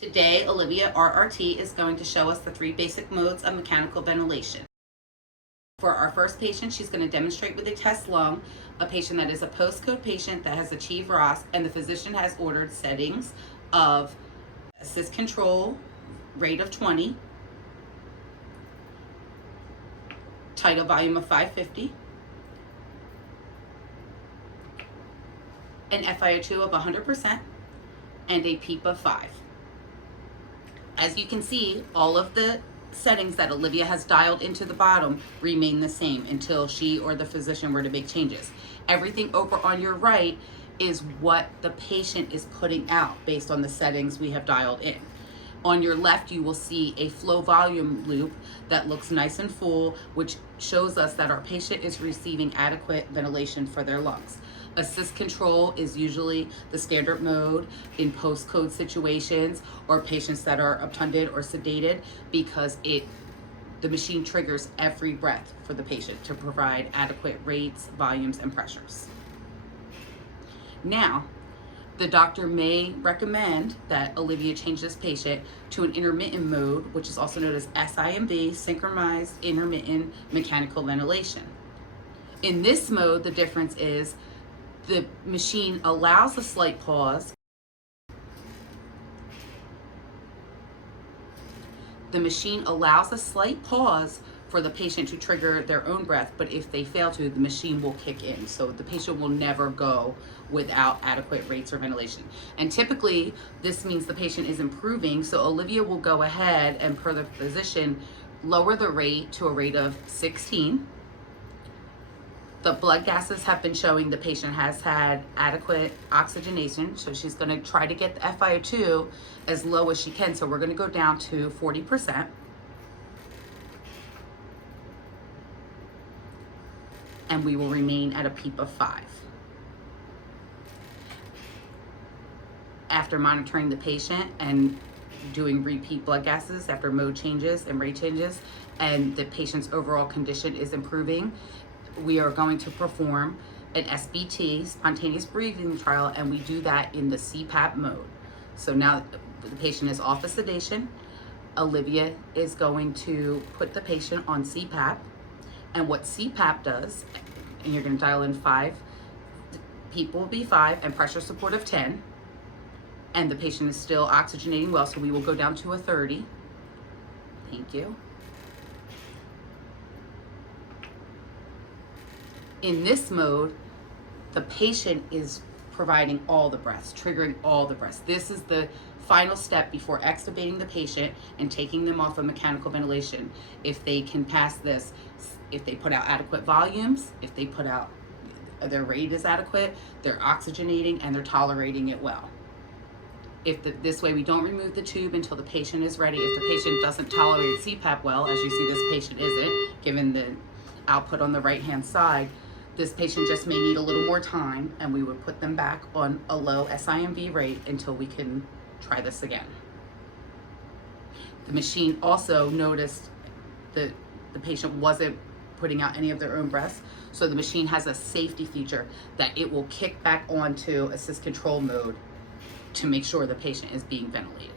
Today, Olivia RRT is going to show us the 3 basic modes of mechanical ventilation. For our first patient, she's going to demonstrate with a test lung, a patient that is a postcode patient that has achieved ROS, and the physician has ordered settings of assist control, rate of 20, tidal volume of 550, an FiO2 of 100%, and a PEEP of 5. As you can see, all of the settings that Olivia has dialed into the bottom remain the same until she or the physician were to make changes. Everything over on your right is what the patient is putting out based on the settings we have dialed in. On your left, you will see a flow volume loop that looks nice and full, which shows us that our patient is receiving adequate ventilation for their lungs. Assist control is usually the standard mode in post-code situations or patients that are obtunded or sedated, because the machine triggers every breath for the patient to provide adequate rates, volumes, and pressures. Now, the doctor may recommend that Olivia change this patient to an intermittent mode, which is also known as SIMV, synchronized intermittent mechanical ventilation. In this mode, the difference is the machine allows a slight pause. The machine allows a slight pause for the patient to trigger their own breath, but if they fail to, the machine will kick in. So the patient will never go without adequate rates or ventilation. And typically, this means the patient is improving, so Olivia will go ahead and, per the physician, lower the rate to a rate of 16. The blood gases have been showing the patient has had adequate oxygenation, so she's going to try to get the FiO2 as low as she can. So we're going to go down to 40%. And we will remain at a PEEP of 5. After monitoring the patient and doing repeat blood gases after mode changes and rate changes, and the patient's overall condition is improving, we are going to perform an SBT, spontaneous breathing trial, and we do that in the CPAP mode. So now the patient is off of sedation. Olivia is going to put the patient on CPAP, and what CPAP does, and you're going to dial in 5, PEEP will be 5, and pressure support of 10, and the patient is still oxygenating well, so we will go down to a 30. Thank you. In this mode, the patient is providing all the breaths, triggering all the breaths. This is the final step before extubating the patient and taking them off of mechanical ventilation. If they can pass this, if they put out adequate volumes, if they put out, their rate is adequate, they're oxygenating, and they're tolerating it well. This way we don't remove the tube until the patient is ready. If the patient doesn't tolerate CPAP well, as you see this patient isn't, given the output on the right-hand side, this patient just may need a little more time, and we would put them back on a low SIMV rate until we can try this again. The machine also noticed that the patient wasn't putting out any of their own breaths, so the machine has a safety feature that it will kick back onto assist control mode to make sure the patient is being ventilated.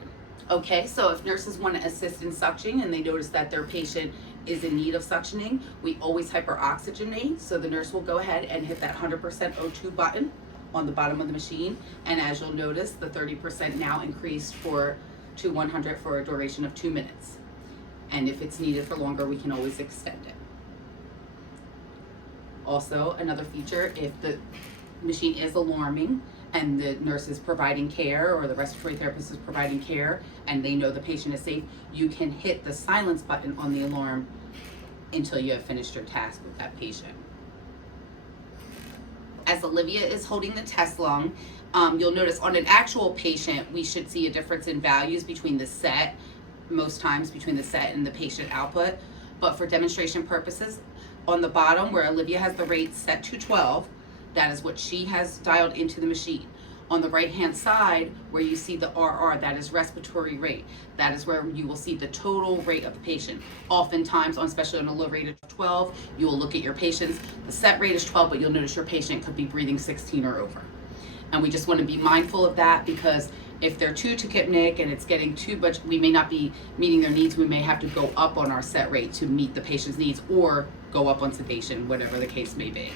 Okay, so if nurses want to assist in suctioning and they notice that their patient is in need of suctioning, we always hyperoxygenate. So the nurse will go ahead and hit that 100% O2 button on the bottom of the machine. And as you'll notice, the 30% now increased to 100 for a duration of 2 minutes. And if it's needed for longer, we can always extend it. Also, another feature, if the machine is alarming and the nurse is providing care or the respiratory therapist is providing care and they know the patient is safe, you can hit the silence button on the alarm until you have finished your task with that patient. As Olivia is holding the test lung, you'll notice on an actual patient, we should see a difference in values between the set, most times between the set and the patient output. But for demonstration purposes, on the bottom where Olivia has the rate set to 12, that is what she has dialed into the machine. On the right-hand side, where you see the RR, that is respiratory rate. That is where you will see the total rate of the patient. Oftentimes, especially on a low rate of 12, you will look at your patients. The set rate is 12, but you'll notice your patient could be breathing 16 or over. And we just want to be mindful of that, because If they're too tachypnic and it's getting too much, we may not be meeting their needs. We may have to go up on our set rate to meet the patient's needs, or go up on sedation, whatever the case may be.